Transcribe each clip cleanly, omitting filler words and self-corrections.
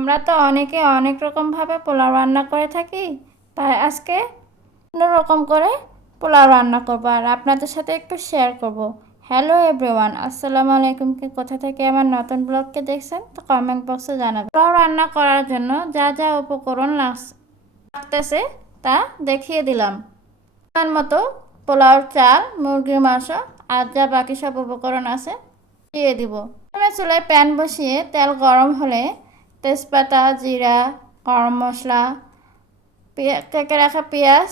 আমরা তো অনেকে অনেক রকমভাবে পোলাও রান্না করে থাকি, তাই আজকে অন্যরকম করে পোলাও রান্না করবো আর আপনাদের সাথে একটু শেয়ার করব। হ্যালো এভরিওয়ান, আসসালামু আলাইকুম। কি কোথা থেকে আমার নতুন ব্লগকে দেখছেন তো কমেন্ট বক্সে জানাবেন। পোলাও রান্না করার জন্য যা যা উপকরণ লাগতেছে তা দেখিয়ে দিলাম। তার মতো পোলাওর চাল, মুরগির মাংস আর যা বাকি সব উপকরণ আছে দিয়ে দিব। প্রথমে চুলায় প্যান বসিয়ে তেল গরম হলে তেজপাতা, জিরা, গরম মশলা, কেটে রাখা পেঁয়াজ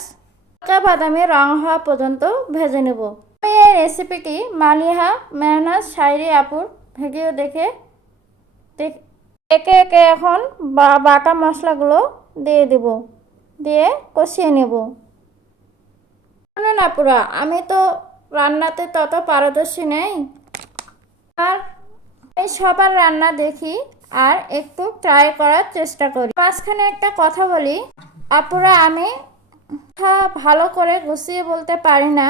হালকা বাদামি রং হওয়া পর্যন্ত ভেজে নেব। আমি এই রেসিপিটি মালিহা মেহনাজ শাইরি আপুর ভিডিও দেখে একে একে এখন বাটা মশলাগুলো দিয়ে দেব, দিয়ে কষিয়ে নেব। না পুরা আমি তো রান্নাতে তত পারদর্শী নেই, আর এই সবার রান্না দেখি আর একটু ট্রাই করার চেষ্টা করি। মাঝখানে একটা কথা বলি আপুরা, আমি কথা ভালো করে গুছিয়ে বলতে পারি না।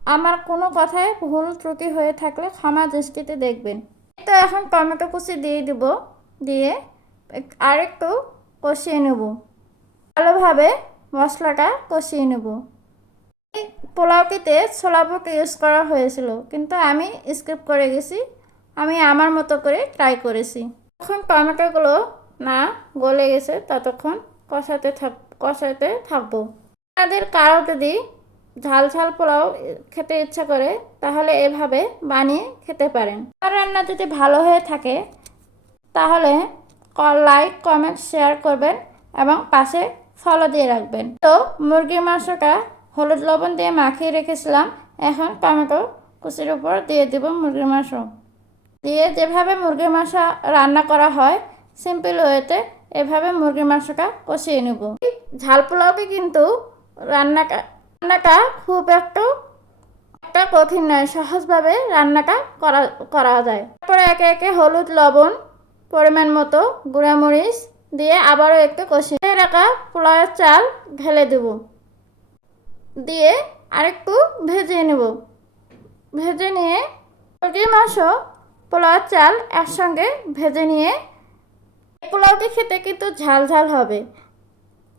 আমার কোনো কথায় ভুল ত্রুটি হয়ে থাকলে ক্ষমা দৃষ্টিতে দেখবেন। তো এখন টমেটো কুচি দিয়ে দিব, দিয়ে আরেকটু কষিয়ে নেব, ভালোভাবে মশলাটা কষিয়ে নেব। এই পোলাওটিতে ছোলা বুট ইউজ করা হয়েছিল, কিন্তু আমি স্কিপ করে গেছি। আমি আমার মতো করে ট্রাই করেছি। যখন টমেটোগুলো না গলে গেছে ততক্ষণ কষাতে থাকবো। আপনাদের কারো যদি ঝাল ঝাল পোলাও খেতে ইচ্ছা করে তাহলে এভাবে বানিয়ে খেতে পারেন। আর রান্না যদি ভালো হয়ে থাকে তাহলে লাইক, কমেন্ট, শেয়ার করবেন এবং পাশে ফলো দিয়ে রাখবেন। তো মুরগির মাংসটা হলুদ লবণ দিয়ে মাখিয়ে রেখেছিলাম, এখন টমেটো কুচির উপর দিয়ে দেব মুরগির মাংস। দিয়ে যেভাবে মুরগির মাংস রান্না করা হয় সিম্পল ওয়েতে এভাবে মুরগির মাংসটা কষিয়ে নেব। ঝাল পোলাওকে কিন্তু রান্নাটা খুব একটা কঠিন নয়, সহজভাবে রান্নাটা করা যায়। তারপরে একে একে হলুদ, লবণ, পরিমাণ মতো গুঁড়ামরিচ দিয়ে আবারও একটু কষিয়ে রাখা পোলাওয়ের চাল ঢেলে দেব, দিয়ে আরেকটু ভেজে নেব। ভেজে নিয়ে মুরগির মাংস, পোলাওয়ের চাল একসঙ্গে ভেজে নিয়ে পোলাওটি খেতে কিন্তু ঝাল ঝাল হবে।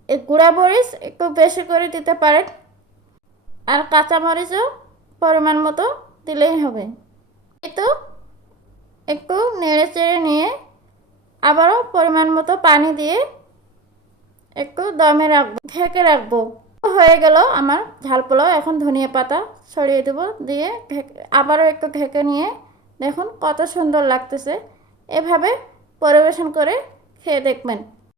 এই গুঁড়ামরিচ একটু বেশি করে দিতে পারেন, আর কাঁচামরিচও পরিমাণ মতো দিলেই হবে। কিন্তু একটু নেড়ে চেড়ে নিয়ে আবারও পরিমাণ মতো পানি দিয়ে একটু দমে রাখবো, ঢেকে রাখবো। হয়ে গেল আমার ঝাল পোলাও। এখন ধনিয়া পাতা ছড়িয়ে দেবো, দিয়ে আবারও একটু ঢেকে নিয়ে দেখুন কত সুন্দর লাগতেছে। এভাবে পরিবেশন করে খেয়ে দেখবেন।